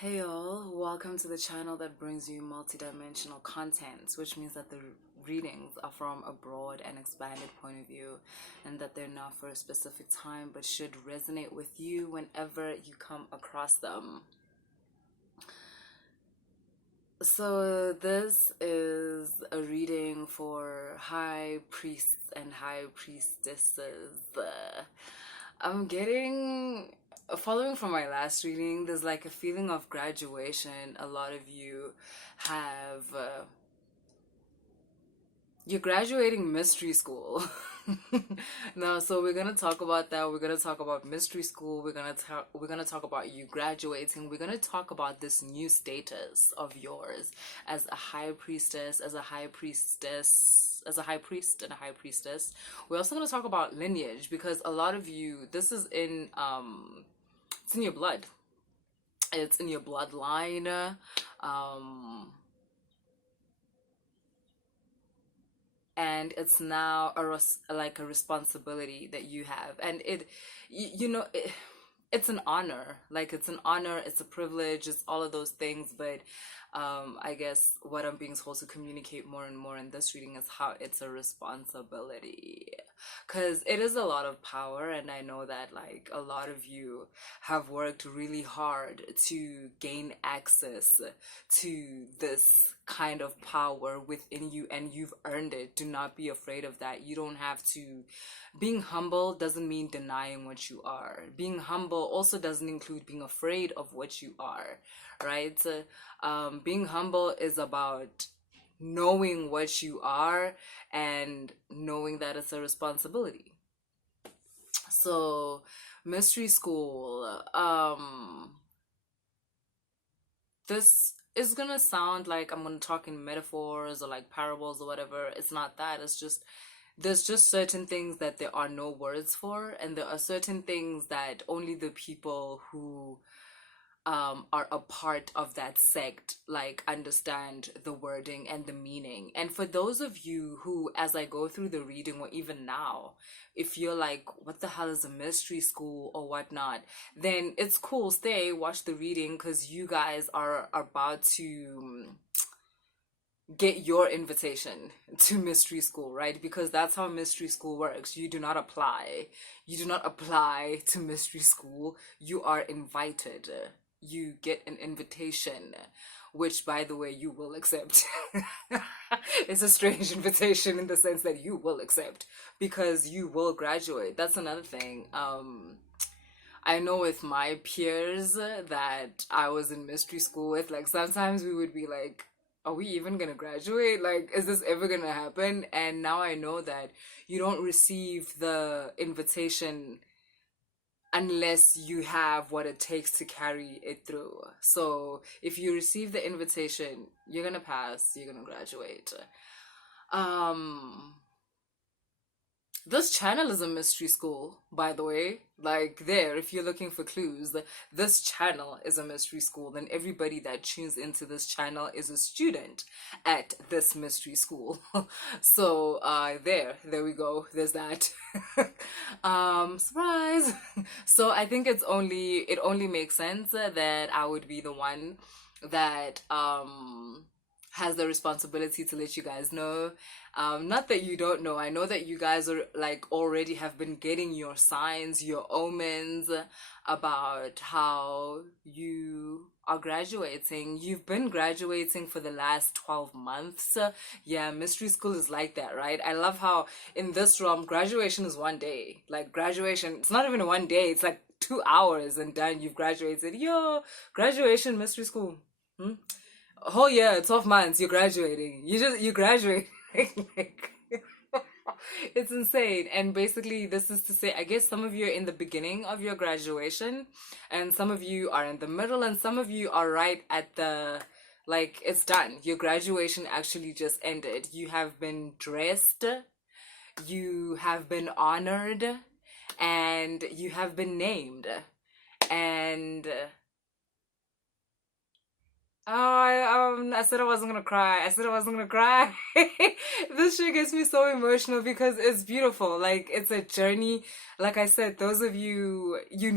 Hey y'all, welcome to the channel that brings you multidimensional content, which means that the readings are from a broad and expanded point of view and that they're not for a specific time but should resonate with you whenever you come across them. So this is a reading for high priests and high priestesses. I'm getting, following from my last reading, there's like a feeling of graduation. A lot of you have, you're graduating mystery school. Now, so we're gonna talk about that. We're gonna talk about mystery school. We're gonna talk about you graduating. We're gonna talk about this new status of yours as a high priestess, as a high priestess, as a high priest and a high priestess. We're also gonna talk about lineage because a lot of you, this is in it's in your blood. It's in your bloodline. And it's now like a responsibility that you have, and it's an honor. Like, it's an honor, it's a privilege, it's all of those things. But I guess what I'm being told to communicate more and more in this reading is how it's a responsibility, because it is a lot of power. And I know that, like, a lot of you have worked really hard to gain access to this kind of power within you, and you've earned it. Do not be afraid of that. You don't have to. Being humble doesn't mean denying what you are. Being humble also doesn't include being afraid of what you are, right? Being humble is about knowing what you are and knowing that it's a responsibility. So, mystery school, this is gonna sound like I'm gonna talk in metaphors or like parables or whatever. It's not that. It's just, there's just certain things that there are no words for, and there are certain things that only the people who are a part of that sect like understand the wording and the meaning. And for those of you who, as I go through the reading, or even now, if you're like, what the hell is a mystery school or whatnot, then it's cool, stay, watch the reading, because you guys are about to get your invitation to mystery school, right? Because that's how mystery school works. You do not apply. You do not apply to mystery school. You are invited. You get an invitation, which, by the way, you will accept. It's a strange invitation in the sense that you will accept because you will graduate. That's another thing. I know with my peers that I was in mystery school with, like, sometimes we would be like, are we even gonna graduate? Like, is this ever gonna happen? And now I know that you don't receive the invitation unless you have what it takes to carry it through. So if you receive the invitation, you're gonna pass, you're gonna graduate. Um, this channel is a mystery school, by the way. Like, there, if you're looking for clues, this channel is a mystery school. And everybody that tunes into this channel is a student at this mystery school. So, there we go. There's that. Surprise. So I think it only makes sense that I would be the one that has the responsibility to let you guys know. Not that you don't know. I know that you guys are like already have been getting your signs, your omens about how you are graduating. You've been graduating for the last 12 months. Yeah, mystery school is like that, right? I love how in this realm, graduation is one day. Like, graduation, it's not even one day, it's like 2 hours and done. You've graduated. Yo, graduation, mystery school. A whole year, 12 months, you're graduating. You graduate. Like, it's insane. And basically, this is to say, I guess some of you are in the beginning of your graduation, and some of you are in the middle, and some of you are right at the, like, it's done. Your graduation actually just ended. You have been dressed, you have been honored, and you have been named. And I said I wasn't gonna cry. I said I wasn't gonna cry. This shit gets me so emotional because it's beautiful. Like it's a journey. Like I said, those of you, you're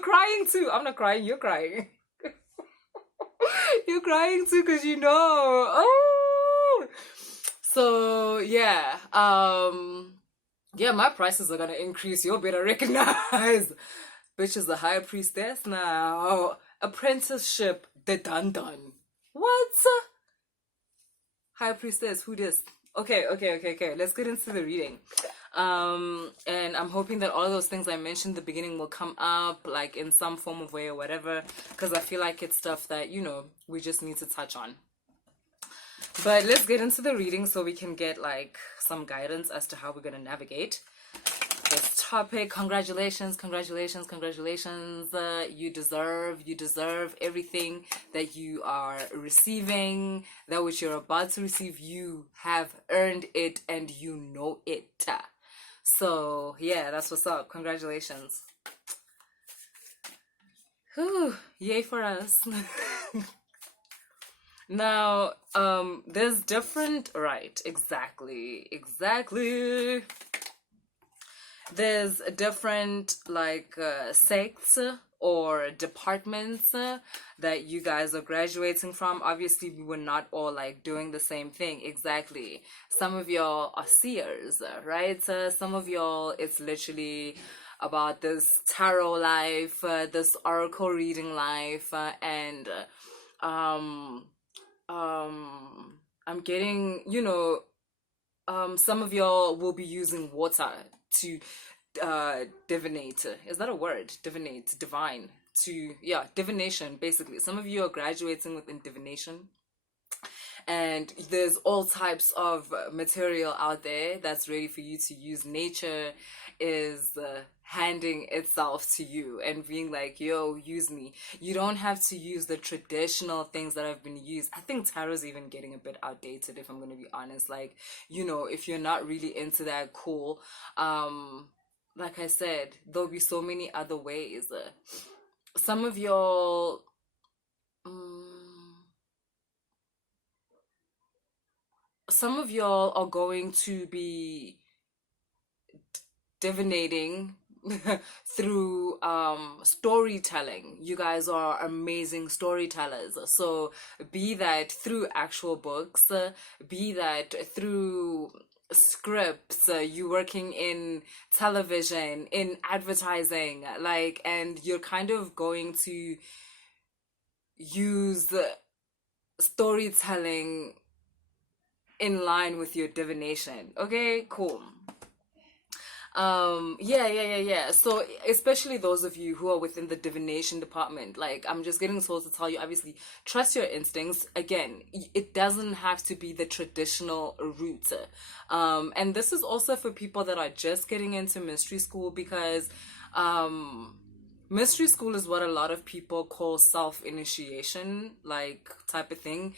crying too. I'm not crying. You're crying. You're crying too because you know. Oh, so yeah. Yeah, my prices are gonna increase. You better recognize. Bitch is a high priestess now. Apprenticeship, the done. What? High priestess, who this? Okay. Let's get into the reading. And I'm hoping that all of those things I mentioned in the beginning will come up, like in some form of way or whatever, because I feel like it's stuff that, we just need to touch on. But let's get into the reading so we can get like some guidance as to how we're gonna navigate this topic. Congratulations. You deserve everything that you are receiving, that which you're about to receive. You have earned it and you know it. So yeah, that's what's up. Congratulations. Whew, yay for us. Now, there's different, right, exactly. There's different, like, sects or departments that you guys are graduating from. Obviously, we were not all, like, doing the same thing, exactly. Some of y'all are seers, right? Some of y'all, it's literally about this tarot life, this oracle reading life, and, I'm getting, some of y'all will be using water to divinate. Is that a word? Divinate, divine. Divination, basically. Some of you are graduating within divination. And there's all types of material out there that's ready for you to use. Nature is handing itself to you and being like, yo, use me. You don't have to use the traditional things that have been used. I think tarot's even getting a bit outdated, if I'm going to be honest. Like, if you're not really into that, cool. Like I said, there'll be so many other ways. Some of y'all... some of y'all are going to be divinating through storytelling. You guys are amazing storytellers. So be that through actual books, be that through scripts, you working in television, in advertising, like, and you're kind of going to use storytelling in line with your divination. Okay, cool. Yeah. So especially those of you who are within the divination department, like, I'm just getting told to tell you, obviously, trust your instincts. Again, it doesn't have to be the traditional route. And this is also for people that are just getting into mystery school, because mystery school is what a lot of people call self-initiation, like, type of thing.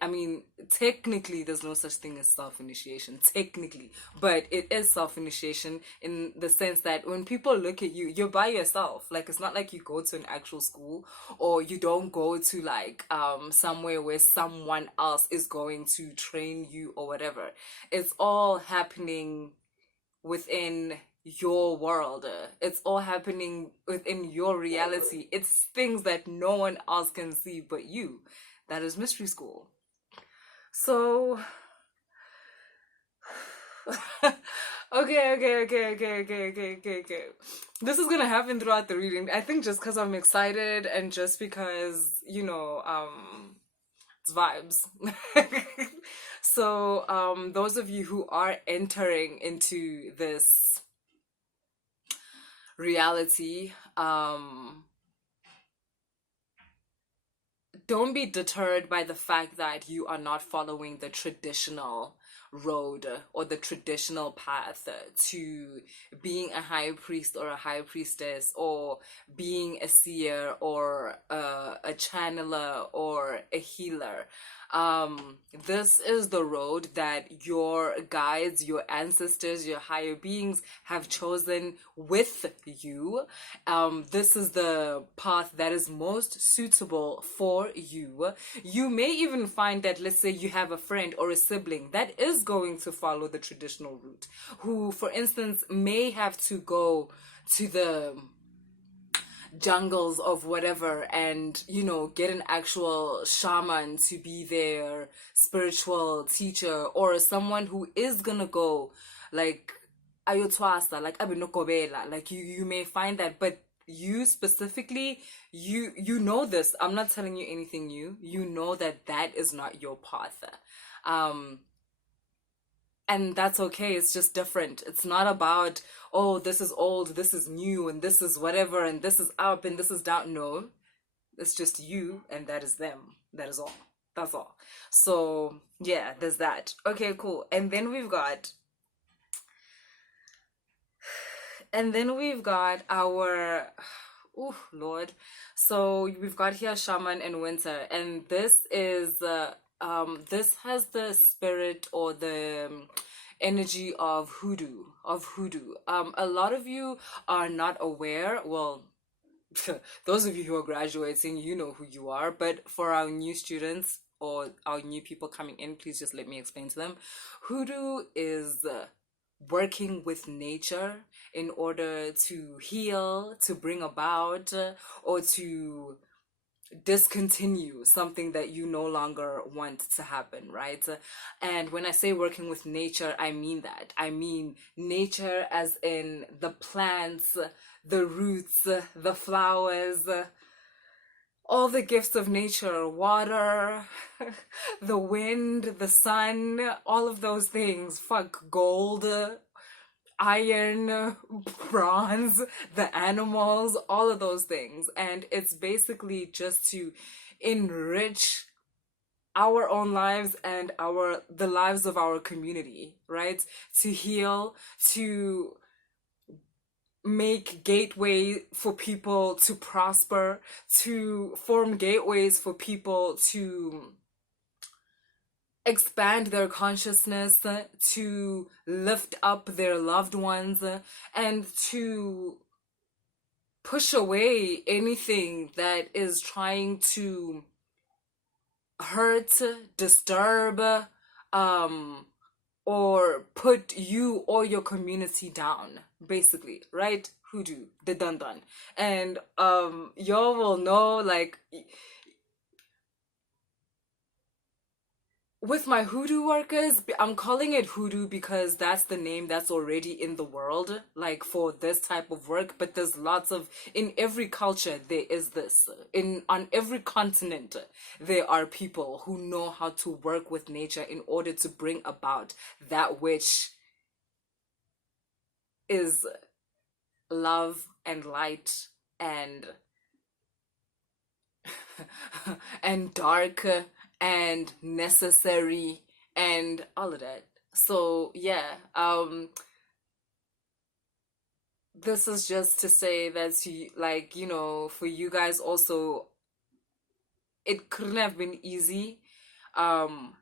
I mean, technically, there's no such thing as self-initiation, technically. But it is self-initiation in the sense that when people look at you, you're by yourself. Like, it's not like you go to an actual school, or you don't go to, like, somewhere where someone else is going to train you or whatever. It's all happening within your world. It's all happening within your reality. It's things that no one else can see but you. That is mystery school. So okay. This is gonna happen throughout the reading. I think just because I'm excited and just because, it's vibes. So those of you who are entering into this reality, don't be deterred by the fact that you are not following the traditional road or the traditional path to being a high priest or a high priestess, or being a seer or a channeler or a healer. This is the road that your guides, your ancestors, your higher beings have chosen with you. This is the path that is most suitable for you. You may even find that, let's say you have a friend or a sibling that is going to follow the traditional route, who, for instance, may have to go to the jungles of whatever and, you know, get an actual shaman to be their spiritual teacher, or someone who is gonna go like ayotwasa, like abinokobela, like you may find that. But you specifically, you know this, I'm not telling you anything new, you know that that is not your path. And that's okay. It's just different. It's not about, oh, this is old, this is new, and this is whatever, and this is up and this is down. No, it's just you and that is them. That is all. That's all. So yeah, there's that. Okay, cool. And then we've got our, oh Lord. So we've got here shaman and winter, and this is this has the spirit or the energy of hoodoo. A lot of you are not aware. Well, those of you who are graduating, you know who you are. But for our new students or our new people coming in, please just let me explain to them. Hoodoo is working with nature in order to heal, to bring about, or to discontinue something that you no longer want to happen, right? And when I say working with nature, I mean that. I mean nature as in the plants, the roots, the flowers, all the gifts of nature, water, the wind, the sun, all of those things. Fuck, gold, iron, bronze, the animals, all of those things. And it's basically just to enrich our own lives and the lives of our community, right? To heal, to make gateway for people to prosper, to form gateways for people to expand their consciousness, to lift up their loved ones, and to push away anything that is trying to hurt, disturb, or put you or your community down, basically, right? Hoodoo, the dun dun. And y'all will know, like, with my hoodoo workers, I'm calling it hoodoo because that's the name that's already in the world, like for this type of work. But there's lots of, in every culture there is this. On every continent there are people who know how to work with nature in order to bring about that which is love and light and and dark and necessary and all of that. So yeah, this is just to say that, like, you know, for you guys also, it couldn't have been easy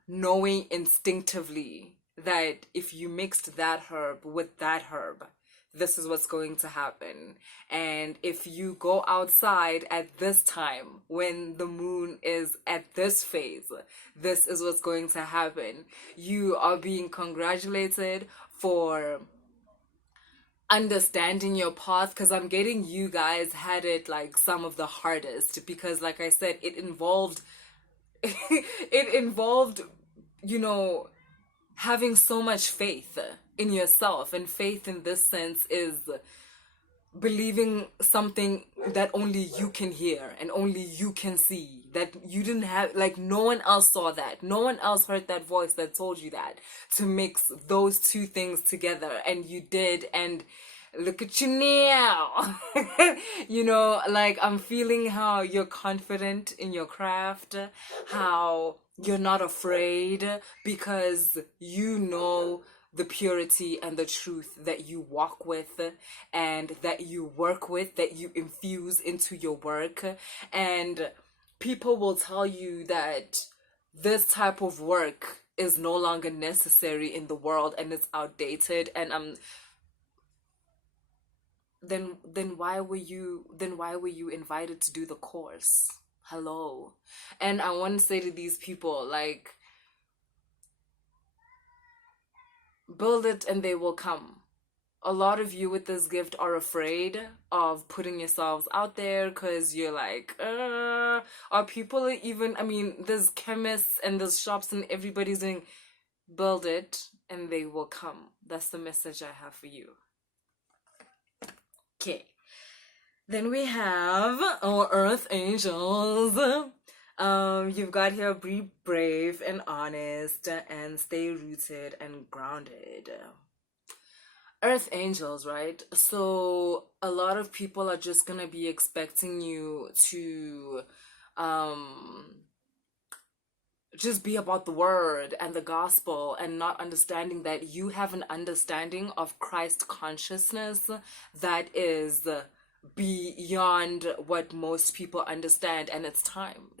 knowing instinctively that if you mixed that herb with that herb, this is what's going to happen. And if you go outside at this time when the moon is at this phase, this is what's going to happen. You are being congratulated for understanding your path, because I'm getting you guys had it like some of the hardest, because like I said, it involved it involved, you know, having so much faith in yourself. And faith in this sense is believing something that only you can hear and only you can see, that you didn't have, like, no one else saw that, no one else heard that voice that told you that, to mix those two things together, and you did. And Look at you now. You know, like I'm feeling how you're confident in your craft, how you're not afraid because you know the purity and the truth that you walk with and that you work with, that you infuse into your work. And people will tell you that this type of work is no longer necessary in the world and it's outdated, and then why were you invited to do the course? Hello. And I want to say to these people, like, build it and they will come. A lot of you with this gift are afraid of putting yourselves out there because you're like, are people even, I mean, there's chemists and there's shops and everybody's doing, build it and they will come. That's the message I have for you. Okay. Then we have our Earth Angels. You've got here, be brave and honest and stay rooted and grounded. Earth Angels, right? So a lot of people are just gonna be expecting you to just be about the word and the gospel and not understanding that you have an understanding of Christ consciousness that is beyond what most people understand. And it's time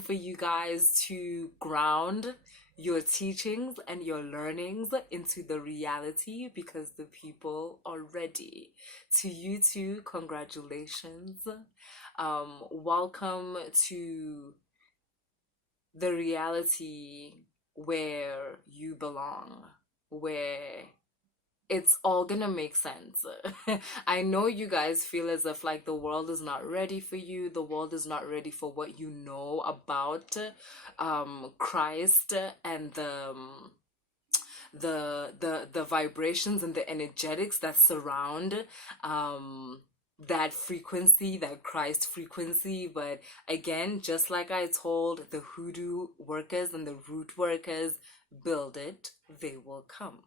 for you guys to ground your teachings and your learnings into the reality, because the people are ready. To you too, congratulations. Welcome to the reality where you belong, where it's all gonna make sense. I know you guys feel as if like the world is not ready for you, the world is not ready for what you know about Christ and the vibrations and the energetics that surround that frequency, that Christ frequency. But again, just like I told the Hoodoo workers and the root workers, build it, they will come.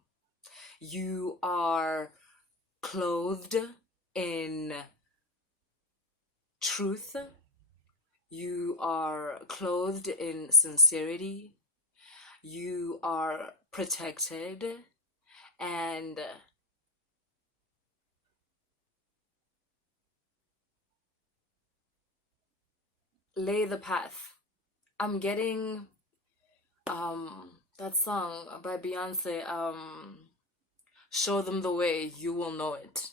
You are clothed in truth. You are clothed in sincerity. You are protected, and lay the path. I'm getting that song by Beyonce, show them the way, you will know it.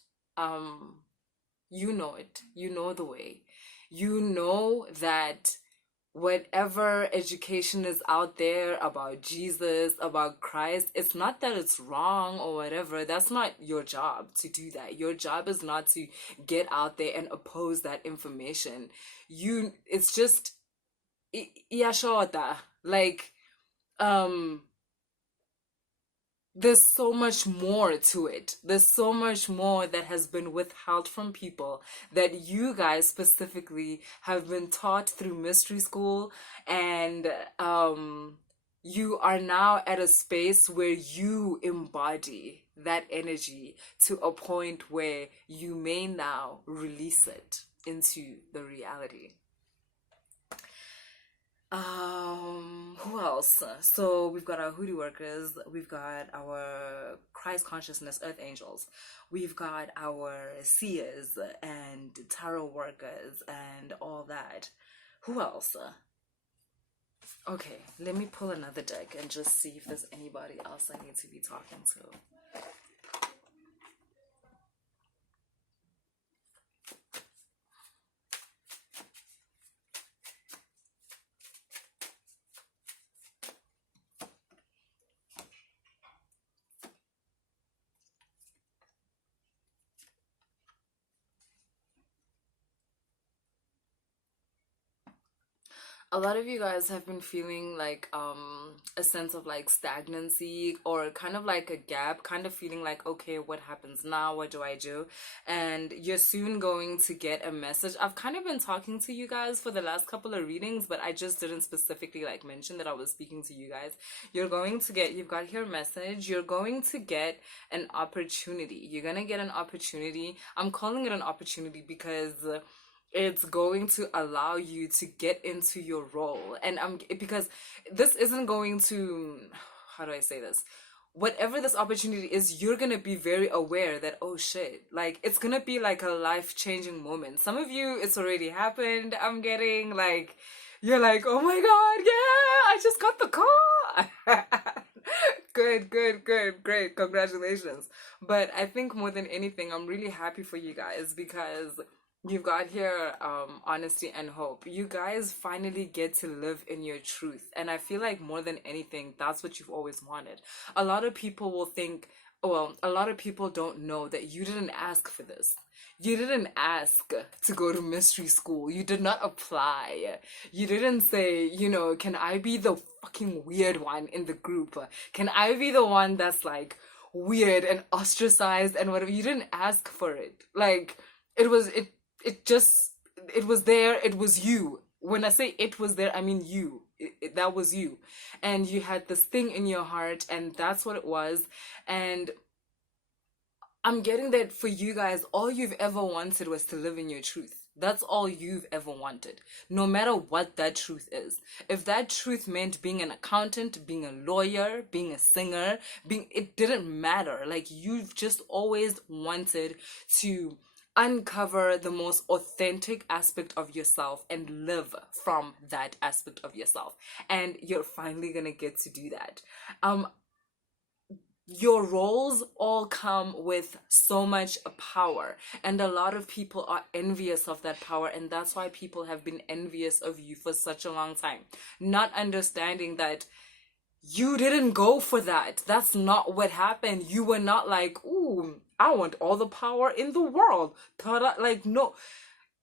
You know it. You know the way. You know that whatever education is out there about Jesus, about Christ, it's not that it's wrong or whatever. That's not your job to do that. Your job is not to get out there and oppose that information. It's just, yashota. Like, there's so much more to it. There's so much more that has been withheld from people that you guys specifically have been taught through mystery school, and you are now at a space where you embody that energy to a point where you may now release it into the reality. Who else? So we've got our Hoodoo workers, we've got our Christ consciousness Earth Angels, we've got our Seers and tarot workers and all that. Who else? Okay, let me pull another deck and just see if there's anybody else I need to be talking to. A lot of you guys have been feeling like a sense of like stagnancy or kind of like a gap, kind of feeling like, okay, what happens now? What do I do? And you're soon going to get a message. I've kind of been talking to you guys for the last couple of readings, but I just didn't specifically like mention that I was speaking to you guys. You've got your message. You're going to get an opportunity. You're gonna get an opportunity. I'm calling it an opportunity because it's going to allow you to get into your role. And because this isn't going to, how do I say this, whatever this opportunity is, you're gonna be very aware that, oh shit, like it's gonna be like a life-changing moment. Some of you, it's already happened. I'm getting like, you're like, oh my god, yeah, I just got the call. Good, good, good, great, congratulations. But I think more than anything, I'm really happy for you guys because you've got here honesty and hope. You guys finally get to live in your truth. And I feel like more than anything, that's what you've always wanted. A lot of people will think, well, a lot of people don't know that you didn't ask for this. You didn't ask to go to mystery school. You did not apply. You didn't say, can I be the fucking weird one in the group? Can I be the one that's like weird and ostracized and whatever? You didn't ask for it. Like, it was there. It was you. When I say it was there, I mean you. That was you. And you had this thing in your heart, and that's what it was. And I'm getting that for you guys, all you've ever wanted was to live in your truth. That's all you've ever wanted, no matter what that truth is. If that truth meant being an accountant, being a lawyer, being a singer, it didn't matter. Like, you've just always wanted to uncover the most authentic aspect of yourself and live from that aspect of yourself. And you're finally gonna get to do that. Your roles all come with so much power, and a lot of people are envious of that power, and that's why people have been envious of you for such a long time, not understanding that you didn't go for that. That's not what happened. You were not like, ooh, I want all the power in the world. Ta-da. Like, no.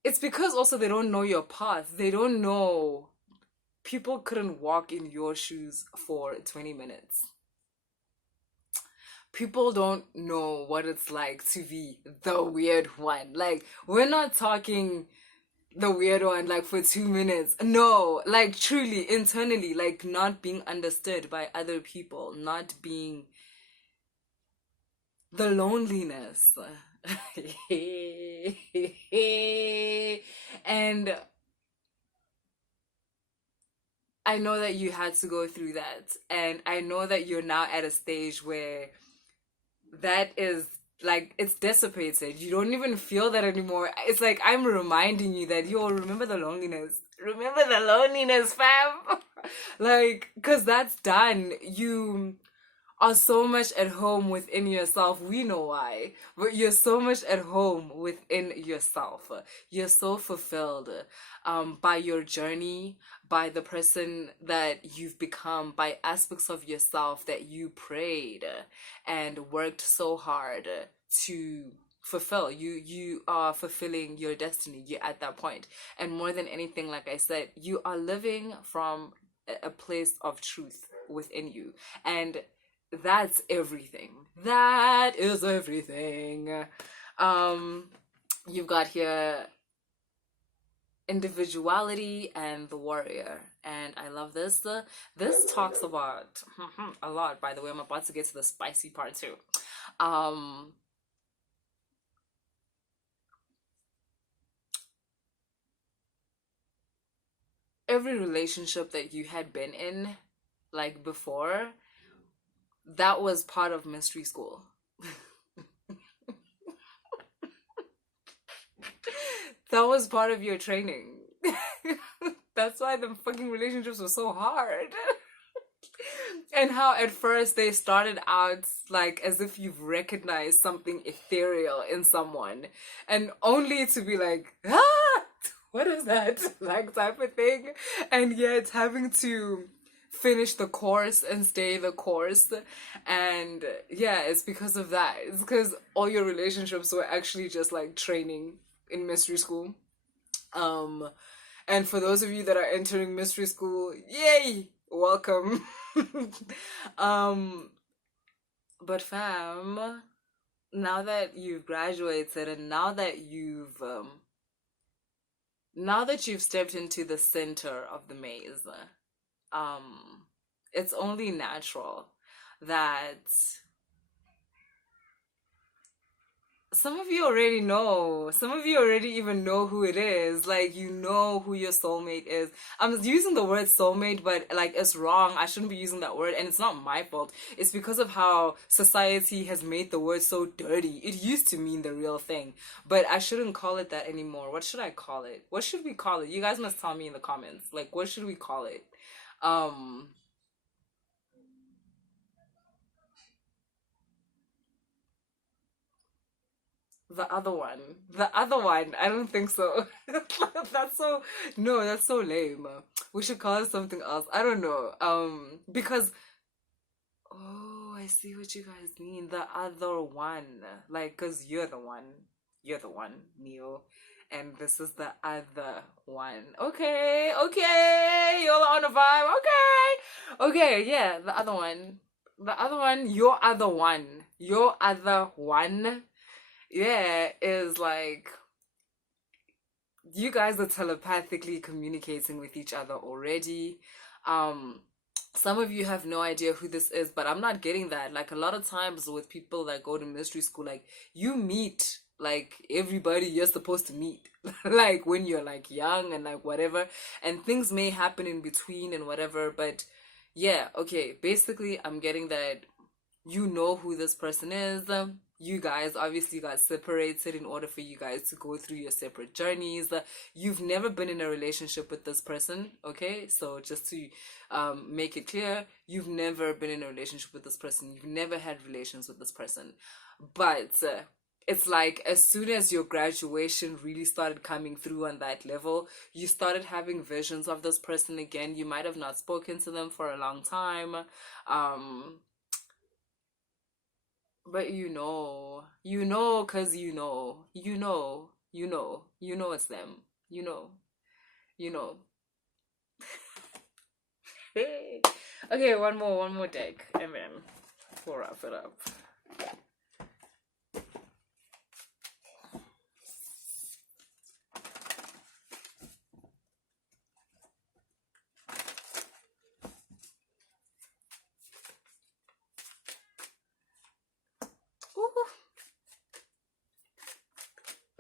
It's because also they don't know your path. They don't know. People couldn't walk in your shoes for 20 minutes. People don't know what it's like to be the weird one. Like, we're not talking the weird one like for 2 minutes. No, like truly, internally, like not being understood by other people, not being the loneliness. And I know that you had to go through that. And I know that you're now at a stage where that is like it's dissipated. You don't even feel that anymore. It's like I'm reminding you that yo, remember the loneliness. Remember the loneliness, fam. Like, cause that's done. You are so much at home within yourself. We know why, but you're so much at home within yourself. You're so fulfilled by your journey, by the person that you've become, by aspects of yourself that you prayed and worked so hard to fulfill. You are fulfilling your destiny. You're at that point. And more than anything, like I said, you are living from a place of truth within you. And that's everything. That is everything. You've got here individuality and the warrior, and I love this. This talks about a lot. By the way, I'm about to get to the spicy part too. Every relationship that you had been in, like before, that was part of mystery school. That was part of your training. That's why the fucking relationships were so hard. And how at first they started out like as if you've recognized something ethereal in someone, and only to be like, what is that? Like, type of thing. And yet having to finish the course and stay the course. And yeah, it's because of that. It's because all your relationships were actually just like training in mystery school. And for those of you that are entering mystery school, yay! Welcome. um, but fam, now that you've graduated and now that you've stepped into the center of the maze, um, it's only natural that some of you already know. Some of you already even know who it is. Like, you know who your soulmate is. I'm using the word soulmate, but like, it's wrong. I shouldn't be using that word, and it's not my fault. It's because of how society has made the word so dirty. It used to mean the real thing, but I shouldn't call it that anymore. What should I call it? What should we call it? You guys must tell me in the comments. Like, what should we call it? Um, The other one. The other one. I don't think so. That's so no, that's so lame. We should call it something else. I don't know. Because oh, I see what you guys mean. The other one. Like, cause you're the one. You're the one, Neo. And this is the other one. Okay, okay. You're on a vibe. Okay. Okay, yeah, the other one. The other one, your other one. Your other one, yeah, is like you guys are telepathically communicating with each other already. Um, some of you have no idea who this is, but I'm not getting that. Like, a lot of times with people that go to mystery school, like, you meet like everybody you're supposed to meet like when you're like young and like whatever, and things may happen in between and whatever, but yeah, okay, basically I'm getting that you know who this person is. You guys obviously got separated in order for you guys to go through your separate journeys. You've never been in a relationship with this person, okay? So just to make it clear, you've never been in a relationship with this person. You've never had relations with this person. But it's like as soon as your graduation really started coming through on that level, you started having visions of this person again. You might have not spoken to them for a long time. But cause you know it's them. You know, you know. Okay, one more deck, and then we'll wrap it up.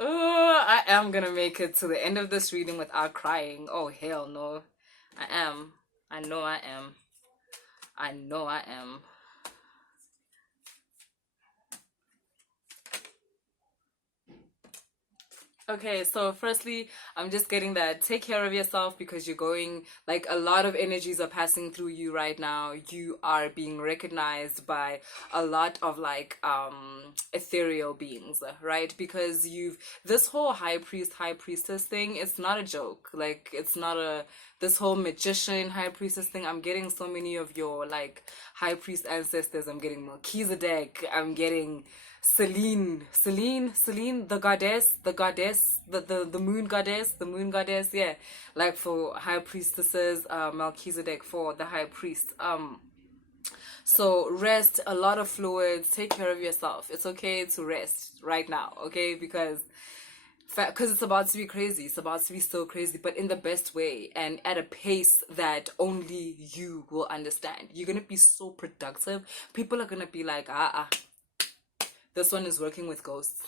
Ooh. I am gonna make it to the end of this reading without crying. Oh hell no. I am. I know I am. I know I am. Okay, so firstly, I'm just getting that take care of yourself because you're going, like, a lot of energies are passing through you right now. You are being recognized by a lot of like ethereal beings, right? Because you've this whole high priest, high priestess thing, it's not a joke. Like, it's not a this whole magician, high priestess thing. I'm getting so many of your like high priest ancestors. I'm getting Melchizedek. I'm getting Celine, the moon goddess, yeah. Like for high priestesses, Melchizedek for the high priest. So rest, a lot of fluids, take care of yourself. It's okay to rest right now, okay? Because it's about to be crazy. It's about to be so crazy, but in the best way and at a pace that only you will understand. You're gonna be so productive. People are gonna be like, this one is working with ghosts.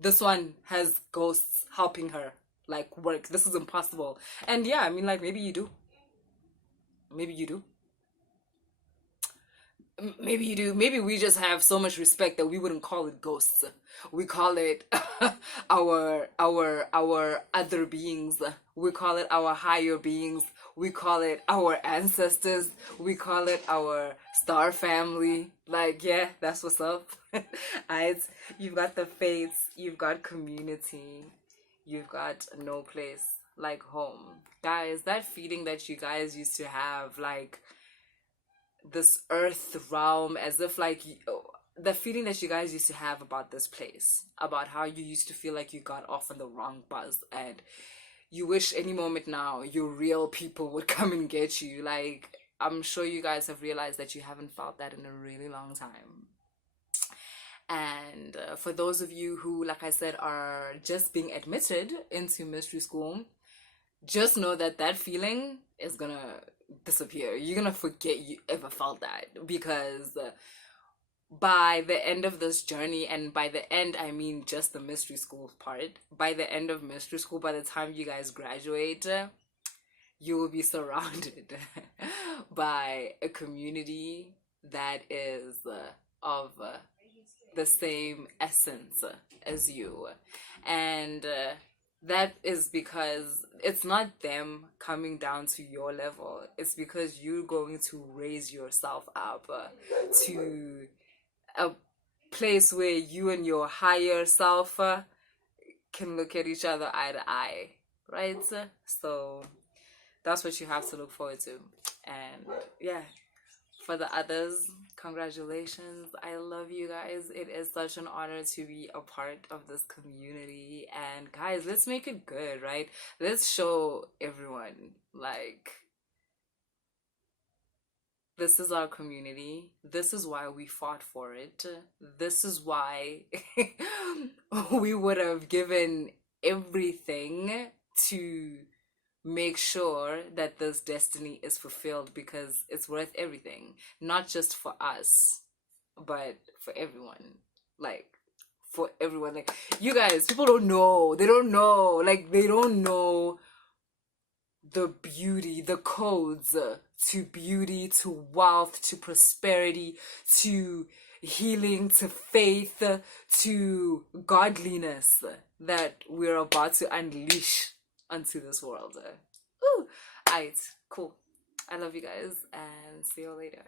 This one has ghosts helping her like work. This is impossible. And yeah, I mean, like, maybe you do. Maybe you do. Maybe you do. Maybe we just have so much respect that we wouldn't call it ghosts. We call it our other beings. We call it our higher beings. We call it our ancestors. We call it our star family. Like, yeah, that's what's up. Alright, you've got the fates, you've got community, you've got no place like home. Guys, that feeling that you guys used to have, like this earth realm, as if like the feeling that you guys used to have about this place, about how you used to feel like you got off on the wrong bus and you wish any moment now your real people would come and get you. Like, I'm sure you guys have realized that you haven't felt that in a really long time. And for those of you who, like I said, are just being admitted into mystery school, just know that that feeling is gonna disappear. You're gonna forget you ever felt that, because by the end of this journey, and by the end I mean just the mystery school part, by the end of mystery school, by the time you guys graduate, you will be surrounded by a community that is of the same essence as you. And that is because it's not them coming down to your level. It's because you're going to raise yourself up to a place where you and your higher self can look at each other eye to eye, right? So that's what you have to look forward to. And yeah, for the others, congratulations. I love you guys. It is such an honor to be a part of this community. And guys, let's make it good, right? Let's show everyone, like, this is our community. This is why we fought for it. This is why we would have given everything to make sure that this destiny is fulfilled, because it's worth everything. Not just for us, but for everyone. Like, for everyone. Like, you guys, people don't know. They don't know. Like, they don't know the beauty, the codes to beauty, to wealth, to prosperity, to healing, to faith, to godliness that we're about to unleash onto this world. Alright, cool. I love you guys, and see you later.